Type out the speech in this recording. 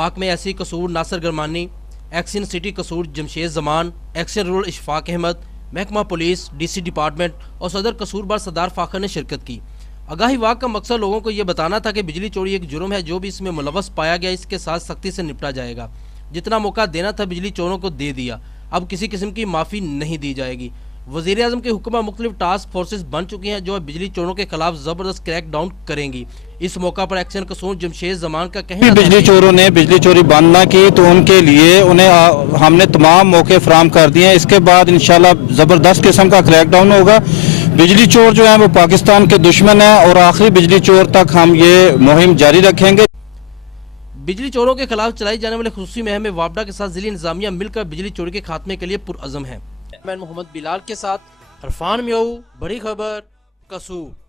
वाक में ऐसी कसूर नासिर गरमानी, एक्शन सिटी कसूर जमशेद जमान, एक्शन रूरल इशफाक अहमद, महकमा पुलिस, DC डिपार्टमेंट और सदर कसूरबार सरदार फाखर ने शिरकत की। आगाही वाक का मकसद लोगों को ये बताना था कि बिजली चोरी एक जुर्म है, जो भी इसमें मुलव्वस पाया गया इसके साथ सख्ती से निपटा जाएगा। जितना मौका देना था बिजली चोरों को दे दिया, अब किसी किस्म की माफ़ी नहीं दी जाएगी। वज़ीर आज़म के हुक्म मुख्तलिफ टास्क फोर्सेस बन चुकी हैं जो बिजली चोरों के खिलाफ ज़बरदस्त क्रैक डाउन करेंगी। इस मौका पर एक्शन कसूर जमशेद जमान का कहना बिजली चोरों ने बिजली चोरी बंद ना की तो उनके लिए उन्हें हमने तमाम मौके फराम कर दिए हैं। इसके बाद इंशाल्लाह ज़बरदस्त किस्म का क्रैक डाउन होगा। बिजली चोर जो हैं वो पाकिस्तान के दुश्मन हैं और आखिरी बिजली चोर तक हम ये मुहिम जारी रखेंगे। बिजली चोरों के खिलाफ चलाई जाने वाली खुसूसी मुहिम में वापडा के साथ जिला इंतजामिया मिलकर बिजली चोरी के खात्मे के लिए पुरअज़म है। मैं मोहम्मद बिलाल के साथ अरफान म्याऊ, बड़ी खबर, कसूर।